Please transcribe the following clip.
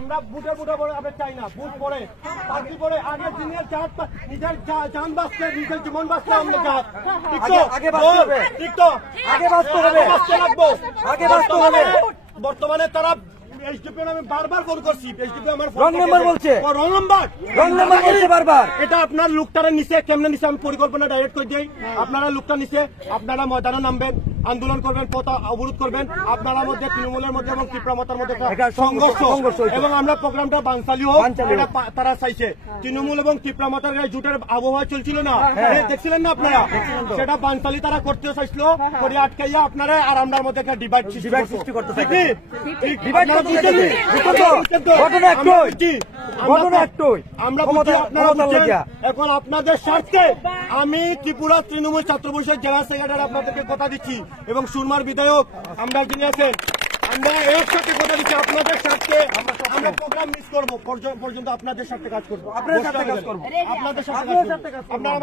আমরা বুটে পরে আমরা চাই না, বুট পরে পার্টি পরে আগে দিনের নিজের জান বাঁচতে, নিজের জীবন বাঁচতে আমরা বর্তমানে তারা এসডিপি আমি বারবার ফোন করছি, এসডিপি আমার রং নাম্বার বলছে, রং নাম্বার বলছে বারবার। এটা আপনার লোকটারা নিচে কেমনে নিচে আমি পরিকল্পনা ডাইরেক্ট করে দিই। আপনারা লোকটা নিচে, আপনারা ময়দানে নামবেন, আন্দোলন করবেন, পথ অবরোধ করবেন, আপনারা মধ্যে তৃণমূলের মধ্যে এবং তীব্রমাতার মধ্যে সংঘর্ষ এবং আমরা প্রোগ্রামটা বানচালি হোক এটা তারা চাইছে। তৃণমূল এবং তীব্রমাতার জুটের আবহাওয়া চলছিল না, দেখছিলেন না আপনারা, সেটা বানচালি তারা করতে চাইছিল, করে আটকাইয়া আপনারা আর আমরার মধ্যে একটা ডিভাইড সৃষ্টি করতেছে। এখন আপনাদের স্বার্থে আমি ত্রিপুরা তৃণমূল ছাত্র পরিষদ জেলা সেক্রেটারি আপনাদেরকে কথা দিচ্ছি এবং সুরমার বিধায়ক আমরা যিনি আছেন, আমরা এর সাথে কথা দিচ্ছি আপনাদের স্বার্থে আমরা প্রোগ্রাম মিস করবো পর্যন্ত আপনাদের সাথে কাজ করবো, আপনাদের সাথে কাজ করবো, আপনাদের সাথে কাজ করবো।